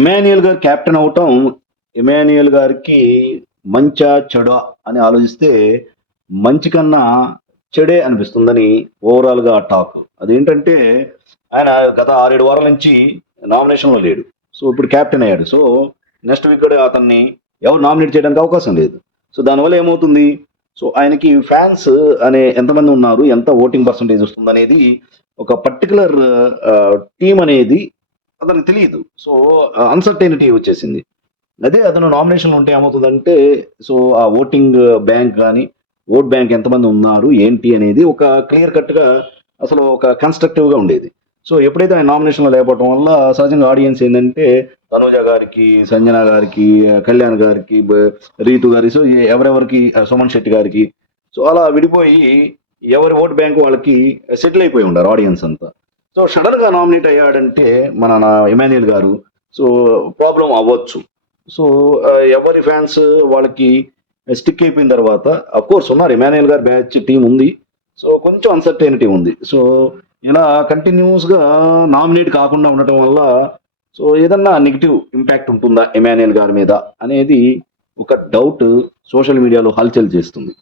ఇమాన్యుయల్ గారు కెప్టెన్ అవటం ఇమాన్యుయల్ గారికి మంచా చెడా అని ఆలోచిస్తే మంచి కన్నా చెడే అనిపిస్తుందని ఓవరాల్గా టాక్. అదేంటంటే ఆయన గత 6-7 వారాల నుంచి నామినేషన్లో లేడు. సో ఇప్పుడు కెప్టెన్ అయ్యాడు. సో నెక్స్ట్ వీక్ కూడా అతన్ని ఎవరు నామినేట్ చేయడానికి అవకాశం లేదు. సో దానివల్ల ఏమవుతుంది, సో ఆయనకి ఫ్యాన్స్ అనే ఎంతమంది ఉన్నారు, ఎంత ఓటింగ్ పర్సంటేజ్ వస్తుంది అనేది ఒక పర్టికులర్ టీం అనేది అతనికి తెలియదు. సో అన్సర్టైనిటీ వచ్చేసింది. అదే అతను నామినేషన్లో ఉంటే ఏమవుతుందంటే, సో ఆ ఓటింగ్ బ్యాంక్ కానీ ఓట్ బ్యాంక్ ఎంతమంది ఉన్నారు ఏంటి అనేది ఒక క్లియర్ కట్గా అసలు ఒక కన్స్ట్రక్టివ్గా ఉండేది. సో ఎప్పుడైతే ఆయన నామినేషన్లో లేకపోవడం వల్ల సహజంగా ఆడియన్స్ ఏంటంటే తనూజ గారికి, సంజన గారికి, కళ్యాణ్ గారికి, రీతు గారి, సో ఎవరెవరికి, సుమన్ శెట్టి గారికి, సో అలా విడిపోయి ఎవరి ఓట్ బ్యాంక్ వాళ్ళకి సెటిల్ అయిపోయి ఉన్నారు ఆడియన్స్ అంతా. సో సడన్ గా నామినేట్ అయ్యాడంటే ఇమాన్యుయల్ గారు, సో ప్రాబ్లం అవ్వచ్చు. సో ఎవరి ఫ్యాన్స్ వాళ్ళకి స్టిక్ అయిపోయిన తర్వాత అఫ్ కోర్స్ ఉన్నారు, ఇమాన్యుయల్ గారి బ్యాచ్ టీం ఉంది. సో కొంచెం అన్సర్టైనిటీ ఉంది. సో ఇలా కంటిన్యూస్ గా నామినేట్ కాకుండా ఉండటం వల్ల సో ఏదన్నా నెగిటివ్ ఇంపాక్ట్ ఉంటుందా ఇమాన్యుయల్ గారి మీద అనేది ఒక డౌట్ సోషల్ మీడియాలో హల్చల్ చేస్తుంది.